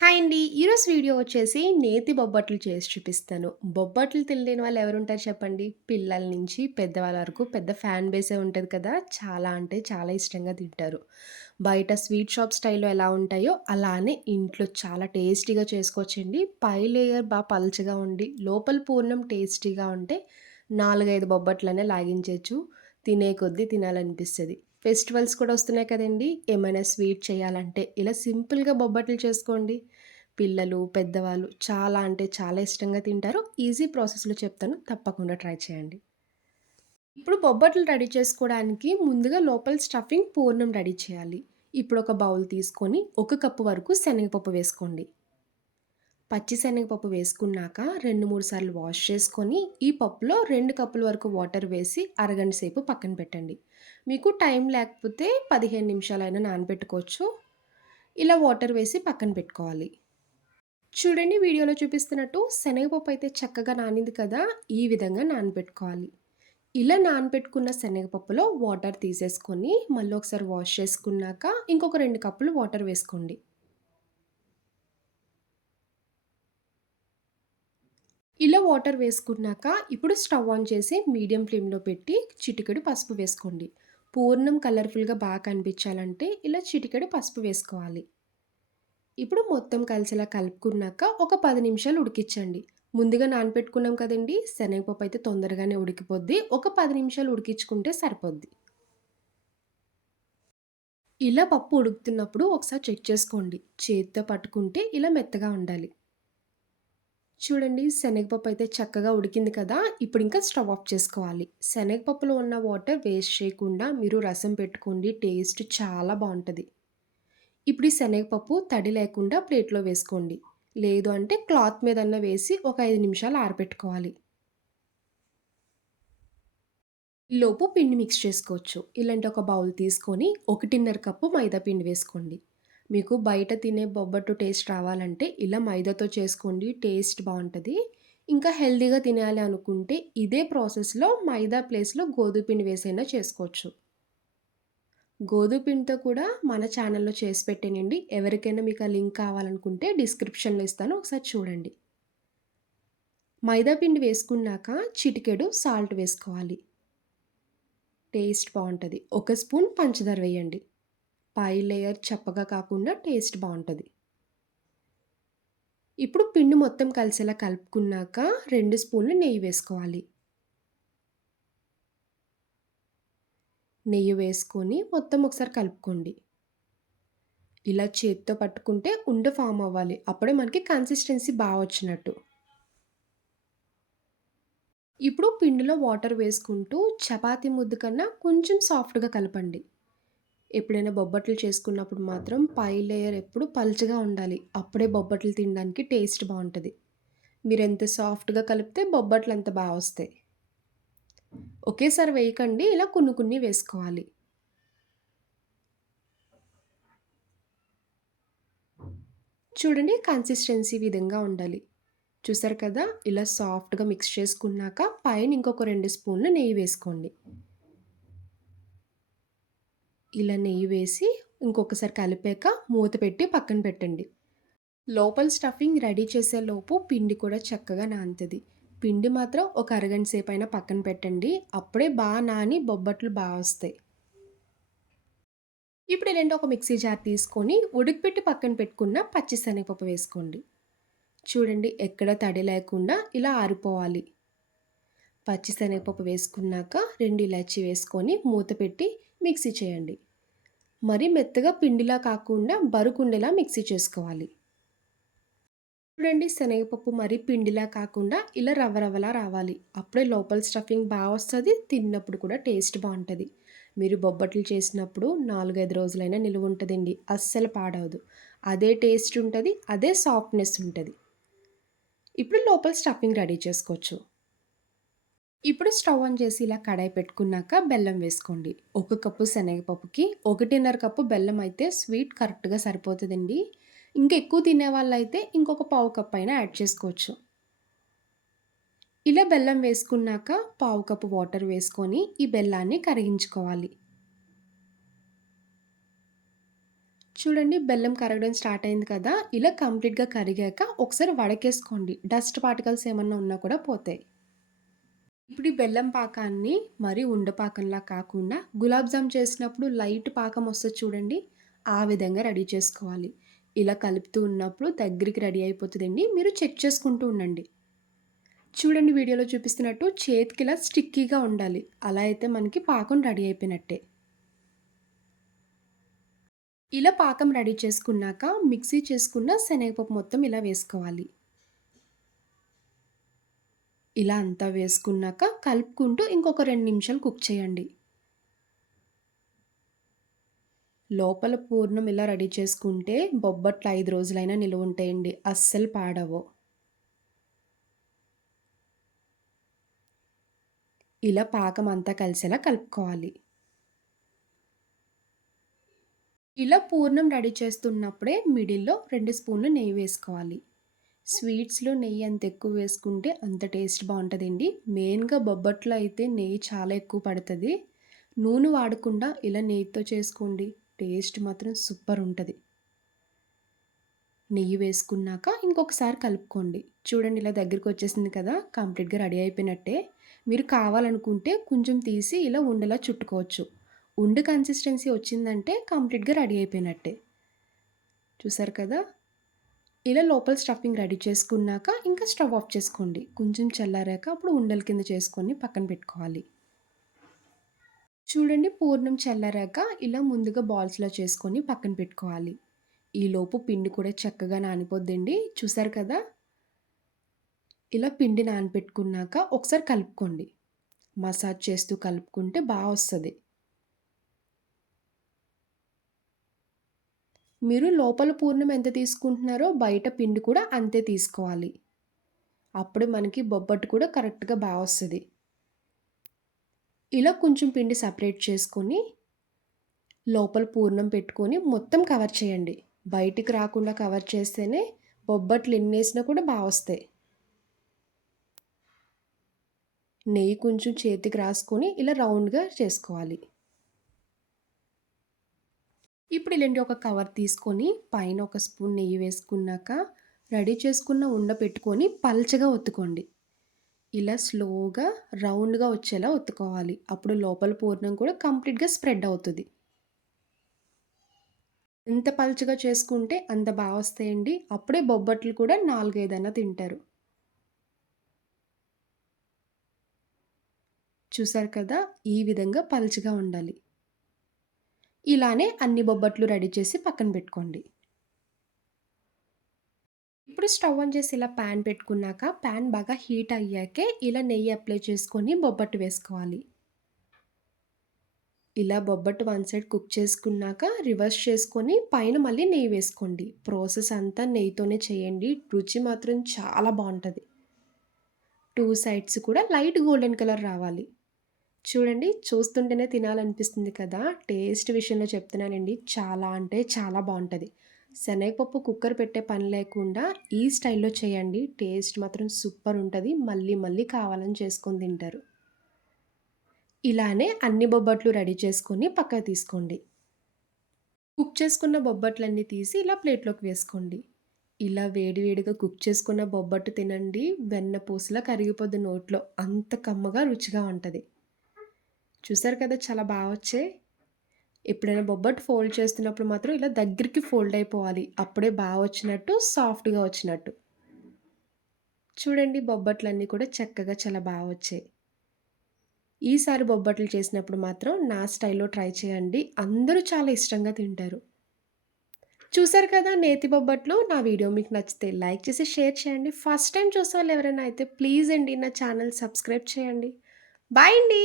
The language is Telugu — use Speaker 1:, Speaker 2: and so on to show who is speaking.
Speaker 1: హాయ్ అండి. ఈరోజు వీడియో వచ్చేసి నేతి బొబ్బట్లు చేసి చూపిస్తాను. బొబ్బట్లు తినలేని వాళ్ళు ఎవరుంటారు చెప్పండి? పిల్లల నుంచి పెద్దవాళ్ళ వరకు పెద్ద ఫ్యాన్ బేసే ఉంటుంది కదా! చాలా అంటే చాలా ఇష్టంగా తింటారు. బయట స్వీట్ షాప్ స్టైల్‌లో ఎలా ఉంటాయో అలానే ఇంట్లో చాలా టేస్టీగా చేసుకోవచ్చండి. పై లేయర్ బాగా పల్చగా ఉండి, లోపల పూర్ణం టేస్టీగా ఉంటే 4, 5 బొబ్బట్లనే లాగించవచ్చు తినే కొద్దీ తినాలనిపిస్తుంది ఫెస్టివల్స్ కూడా వస్తున్నాయి కదండీ! ఏమైనా స్వీట్ చేయాలంటే ఇలా సింపుల్‌గా బొబ్బట్లు చేసుకోండి. పిల్లలు, పెద్దవాళ్ళు చాలా అంటే చాలా ఇష్టంగా తింటారు. ఈజీ ప్రాసెస్‌లో చెప్తాను. తప్పకుండా ట్రై చేయండి. ఇప్పుడు బొబ్బట్లు రెడీ చేసుకోవడానికి ముందుగా లోపల స్టఫింగ్ పూర్ణం రెడీ చేయాలి. ఇప్పుడు ఒక బౌల్ తీసుకొని ఒక కప్పు వరకు శనగపప్పు వేసుకోండి. పచ్చి శనగపప్పు వేసుకున్నాక 2, 3 సార్లు వాష్ చేసుకొని ఈ పప్పులో రెండు కప్పుల వరకు వాటర్ వేసి అరగంట సేపు పక్కన పెట్టండి. మీకు టైం లేకపోతే 15 నిమిషాలైనా నానబెట్టుకోవచ్చు. ఇలా వాటర్ వేసి పక్కన పెట్టుకోవాలి. చూడండి వీడియోలో చూపిస్తున్నట్టు శనగపప్పు అయితే చక్కగా నానింది కదా! ఈ విధంగా నానబెట్టుకోవాలి. ఇలా నానబెట్టుకున్న శనగపప్పులో వాటర్ తీసేసుకొని మళ్ళీ ఒకసారి వాష్ చేసుకున్నాక ఇంకొక రెండు కప్పులు వాటర్ వేసుకోండి. ఇలా వాటర్ వేసుకున్నాక ఇప్పుడు స్టవ్ ఆన్ చేసి మీడియం ఫ్లేమ్‌లో పెట్టి చిటికెడు పసుపు వేసుకోండి. పూర్ణం కలర్‌ఫుల్‌గా బాగా కనిపించాలంటే ఇలా చిటికెడు పసుపు వేసుకోవాలి. ఇప్పుడు మొత్తం కలిసేలా కలుపుకున్నాక ఒక పది నిమిషాలు ఉడికించండి. ముందుగా నానబెట్టుకున్నాం కదండీ! శనగపప్పు అయితే తొందరగానే ఉడికిపోద్ది. ఒక పది నిమిషాలు ఉడికించుకుంటే సరిపోద్ది. ఇలా పప్పు ఉడుకుతున్నప్పుడు ఒకసారి చెక్ చేసుకోండి. చేతితో పట్టుకుంటే ఇలా మెత్తగా ఉండాలి. చూడండి శనగపప్పు అయితే చక్కగా ఉడికింది కదా! ఇప్పుడు ఇంకా స్టవ్ ఆఫ్ చేసుకోవాలి. శనగపప్పులో ఉన్న వాటర్ వేస్ట్ చేయకుండా మీరు రసం పెట్టుకోండి. టేస్ట్ చాలా బాగుంటుంది ఇప్పుడు ఈ శనగపప్పు తడి లేకుండా ప్లేట్‌లో వేసుకోండి. లేదు అంటే క్లాత్ మీదన్నా వేసి ఒక ఐదు నిమిషాలు ఆరబెట్టుకోవాలి. లోపు పిండి మిక్స్ చేసుకోవచ్చు. ఇలాంటి ఒక బౌల్ తీసుకొని 1:30 కప్పు మైదా పిండి వేసుకోండి. మీకు బయట తినే బొబ్బట్టు టేస్ట్ రావాలంటే ఇలా మైదాతో చేసుకోండి. టేస్ట్ బాగుంటుంది ఇంకా హెల్దీగా తినాలి అనుకుంటే ఇదే ప్రాసెస్‌లో మైదా ప్లేస్‌లో గోధుమ పిండి వేసైనా చేసుకోవచ్చు. గోధుమ పిండితో కూడా మన ఛానల్‌లో చేసి పెట్టానండి. ఎవరికైనా మీకు ఆ లింక్ కావాలనుకుంటే డిస్క్రిప్షన్‌లో ఇస్తాను. ఒకసారి చూడండి. మైదా పిండి వేసుకున్నాక చిటికెడు సాల్ట్ వేసుకోవాలి. టేస్ట్ బాగుంటుంది ఒక స్పూన్ పంచదార వేయండి. పై లేయర్ చప్పగా కాకుండా టేస్ట్ బాగుంటుంది ఇప్పుడు పిండి మొత్తం కలిసేలా కలుపుకున్నాక రెండు స్పూన్లు నెయ్యి వేసుకోవాలి. నెయ్యి వేసుకొని మొత్తం ఒకసారి కలుపుకోండి. ఇలా చేత్తో పట్టుకుంటే ఉండ ఫామ్ అవ్వాలి. అప్పుడే మనకి కన్సిస్టెన్సీ బాగా వచ్చినట్టు. ఇప్పుడు పిండిలో వాటర్ వేసుకుంటూ చపాతీ ముద్దు కన్నా కొంచెం సాఫ్ట్‌గా కలపండి. ఎప్పుడైనా బొబ్బట్లు చేసుకున్నప్పుడు మాత్రం పై లేయర్ ఎప్పుడు పల్చగా ఉండాలి. అప్పుడే బొబ్బట్లు తినడానికి టేస్ట్ బాగుంటుంది మీరు ఎంత సాఫ్ట్‌గా కలిపితే బొబ్బట్లు అంత బాగా వస్తాయి. ఒకేసారి వేయకండి. ఇలా కొన్ని కొన్ని వేసుకోవాలి. చూడండి కన్సిస్టెన్సీ విధంగా ఉండాలి. చూసారు కదా! ఇలా సాఫ్ట్‌గా మిక్స్ చేసుకున్నాక పైన ఇంకొక రెండు స్పూన్లు నెయ్యి వేసుకోండి. ఇలా నెయ్యి వేసి ఇంకొకసారి కలిపాక మూత పెట్టి పక్కన పెట్టండి. లోపల స్టఫింగ్ రెడీ చేసేలోపు పిండి కూడా చక్కగా నానుతది. పిండి మాత్రం ఒక అరగంట సేపైనా పక్కన పెట్టండి. అప్పుడే బాగా నాని బొబ్బట్లు బాగా వస్తాయి. ఇప్పుడు ఇలాంటి ఒక మిక్సీ జార్ తీసుకొని ఉడకపెట్టి పక్కన పెట్టుకున్న పచ్చి శనగపప్పు వేసుకోండి. చూడండి ఎక్కడ తడి లేకుండా ఇలా ఆరిపోవాలి. పచ్చి శనగపప్పు వేసుకున్నాక రెండు ఇలాచీ వేసుకొని మూత పెట్టి మిక్సీ చేయండి. మరీ మెత్తగా పిండిలా కాకుండా బరుకుండేలా మిక్సీ చేసుకోవాలి. చూడండి శనగపప్పు మరీ పిండిలా కాకుండా ఇలా రవ్వ రవ్వలా రావాలి. అప్పుడే లోపల స్టఫింగ్ బాగా వస్తుంది తిన్నప్పుడు కూడా టేస్ట్ బాగుంటుంది మీరు బొబ్బట్లు చేసినప్పుడు 4, 5 రోజులైనా నిలువ ఉంటుందండి అస్సలు పాడవదు. అదే టేస్ట్ ఉంటుంది అదే సాఫ్ట్‌నెస్ ఉంటుంది ఇప్పుడు లోపల స్టఫింగ్ రెడీ చేసుకోవచ్చు. ఇప్పుడు స్టవ్ ఆన్ చేసి ఇలా కడాయి పెట్టుకున్నాక బెల్లం వేసుకోండి. ఒక కప్పు శనగపప్పుకి 1:30 కప్పు బెల్లం అయితే స్వీట్ కరెక్ట్‌గా సరిపోతుందండి ఇంకా ఎక్కువ తినే తినేవాళ్ళైతే ఇంకొక పావు కప్ అయినా యాడ్ చేసుకోవచ్చు. ఇలా బెల్లం వేసుకున్నాక పావు కప్పు వాటర్ వేసుకొని ఈ బెల్లాన్ని కరిగించుకోవాలి. చూడండి బెల్లం కరగడం స్టార్ట్ అయింది కదా! ఇలా కంప్లీట్‌గా కరిగాక ఒకసారి వడకేసుకోండి. డస్ట్ పార్టికల్స్ ఏమన్నా ఉన్నా కూడా పోతాయి. ఇప్పుడు ఈ బెల్లం పాకాన్ని మరీ ఉండ పాకంలా కాకుండా గులాబ్ జామ్ చేసినప్పుడు లైట్ పాకం వస్తుంది చూడండి. ఆ విధంగా రెడీ చేసుకోవాలి. ఇలా కలుపుతూ ఉన్నప్పుడు దగ్గరికి రెడీ అయిపోతుందండి మీరు చెక్ చేసుకుంటూ ఉండండి. చూడండి వీడియోలో చూపిస్తున్నట్టు చేతికి ఇలా స్టిక్కీగా ఉండాలి. అలా అయితే మనకి పాకం రెడీ అయిపోయినట్టే. ఇలా పాకం రెడీ చేసుకున్నాక మిక్సీ చేసుకున్న శనగపప్పు మొత్తం ఇలా వేసుకోవాలి. ఇలా అంతా వేసుకున్నాక కలుపుకుంటూ ఇంకొక రెండు నిమిషాలు కుక్ చేయండి. లోపల పూర్ణం ఇలా రెడీ చేసుకుంటే బొబ్బట్లు ఐదు రోజులైనా నిలువుంటాయండి. అస్సలు పాడవు ఇలా పాకం అంతా కలిసేలా కలుపుకోవాలి. ఇలా పూర్ణం రెడీ చేస్తున్నప్పుడే మిడిల్‌లో రెండు స్పూన్లు నెయ్యి వేసుకోవాలి. స్వీట్స్‌లో నెయ్యి అంత ఎక్కువ వేసుకుంటే అంత టేస్ట్ బాగుంటుందండి మెయిన్‌గా బొబ్బట్లో అయితే నెయ్యి చాలా ఎక్కువ పడుతుంది నూనె వాడకుండా ఇలా నెయ్యితో చేసుకోండి. టేస్ట్ మాత్రం సూపర్ ఉంటుంది నెయ్యి వేసుకున్నాక ఇంకొకసారి కలుపుకోండి. చూడండి ఇలా దగ్గరికి వచ్చేసింది కదా! కంప్లీట్‌గా రెడీ అయిపోయినట్టే. మీరు కావాలనుకుంటే కొంచెం తీసి ఇలా ఉండలా చుట్టుకోవచ్చు. ఉండు కన్సిస్టెన్సీ వచ్చిందంటే కంప్లీట్‌గా రెడీ అయిపోయినట్టే. చూసారు కదా! ఇలా లోపల స్టఫింగ్ రెడీ చేసుకున్నాక ఇంకా స్టవ్ ఆఫ్ చేసుకోండి. కొంచెం చల్లారాక అప్పుడు ఉండల కింద చేసుకొని పక్కన పెట్టుకోవాలి. చూడండి పూర్ణం చల్లారాక ఇలా ముందుగా బాల్స్లో చేసుకొని పక్కన పెట్టుకోవాలి. ఈలోపు పిండి కూడా చక్కగా నానిపోద్దండి. చూసారు కదా! ఇలా పిండి నానపెట్టుకున్నాక ఒకసారి కలుపుకోండి. మసాజ్ చేస్తూ కలుపుకుంటే బాగా వస్తుంది మీరు లోపల పూర్ణం ఎంత తీసుకుంటున్నారో బయట పిండి కూడా అంతే తీసుకోవాలి. అప్పుడు మనకి బొబ్బట్టు కూడా కరెక్ట్‌గా బాగా వస్తుంది ఇలా కొంచెం పిండి సపరేట్ చేసుకొని లోపల పూర్ణం పెట్టుకొని మొత్తం కవర్ చేయండి. బయటికి రాకుండా కవర్ చేస్తేనే బొబ్బట్లు ఎన్నేసినా కూడా బాగా వస్తాయి. నెయ్యి కొంచెం చేతికి రాసుకొని ఇలా రౌండ్‌గా చేసుకోవాలి. ఇప్పుడు ఇలాంటి ఒక కవర్ తీసుకొని పైన ఒక స్పూన్ నెయ్యి వేసుకున్నాక రెడీ చేసుకున్న ఉండ పెట్టుకొని పల్చగా ఒత్తుకోండి. ఇలా స్లోగా రౌండ్‌గా వచ్చేలా ఒత్తుకోవాలి. అప్పుడు లోపల పూర్ణం కూడా కంప్లీట్‌గా స్ప్రెడ్ అవుతుంది ఎంత పల్చగా చేసుకుంటే అంత బాగా వస్తాయండి. అప్పుడే బొబ్బట్లు కూడా 4, 5 అన్నా తింటారు. చూసారు కదా! ఈ విధంగా పల్చగా ఉండాలి. ఇలానే అన్ని బొబ్బట్లు రెడీ చేసి పక్కన పెట్టుకోండి. ఇప్పుడు స్టవ్ ఆన్ చేసి ఇలా ప్యాన్ పెట్టుకున్నాక ప్యాన్ బాగా హీట్ అయ్యాకే ఇలా నెయ్యి అప్లై చేసుకొని బొబ్బట్టు వేసుకోవాలి. ఇలా బొబ్బట్టు వన్ సైడ్ కుక్ చేసుకున్నాక రివర్స్ చేసుకొని పైన మళ్ళీ నెయ్యి వేసుకోండి. ప్రాసెస్ అంతా నెయ్యితోనే చేయండి. రుచి మాత్రం చాలా బాగుంటుంది టూ సైడ్స్ కూడా లైట్ గోల్డెన్ కలర్ రావాలి. చూడండి చూస్తుంటేనే తినాలనిపిస్తుంది కదా! టేస్ట్ విషయంలో చెప్తున్నానండి. చాలా అంటే చాలా బాగుంటుంది శనగపప్పు కుక్కర్ పెట్టే పని లేకుండా ఈ స్టైల్‌లో చేయండి. టేస్ట్ మాత్రం సూపర్ ఉంటుంది మళ్ళీ మళ్ళీ కావాలని చేసుకొని తింటారు. ఇలానే అన్ని బొబ్బట్లు రెడీ చేసుకొని పక్కకు తీసుకోండి. కుక్ చేసుకున్న బొబ్బట్లన్నీ తీసి ఇలా ప్లేట్‌లోకి వేసుకోండి. ఇలా వేడివేడిగా కుక్ చేసుకున్న బొబ్బట్టు తినండి. వెన్న పూసలా కరిగిపోద్ది నోట్లో. అంత కమ్మగా రుచిగా ఉంటుంది చూసారు కదా! చాలా బాగా వచ్చాయి. ఎప్పుడైనా బొబ్బట్టు ఫోల్డ్ చేస్తున్నప్పుడు మాత్రం ఇలా దగ్గరికి ఫోల్డ్ అయిపోవాలి. అప్పుడే బాగా వచ్చినట్టు, సాఫ్ట్‌గా వచ్చినట్టు. చూడండి బొబ్బట్లన్నీ కూడా చక్కగా చాలా బాగా వచ్చాయి. ఈసారి బొబ్బట్లు చేసినప్పుడు మాత్రం నా స్టైల్‌లో ట్రై చేయండి. అందరూ చాలా ఇష్టంగా తింటారు. చూసారు కదా! నేతి బొబ్బట్లు. నా వీడియో మీకు నచ్చితే లైక్ చేసి, షేర్ చేయండి. ఫస్ట్ టైం చూసే వాళ్ళు ఎవరైనా అయితే ప్లీజ్ అండి నా ఛానల్ సబ్స్క్రైబ్ చేయండి. బాయ్ అండి.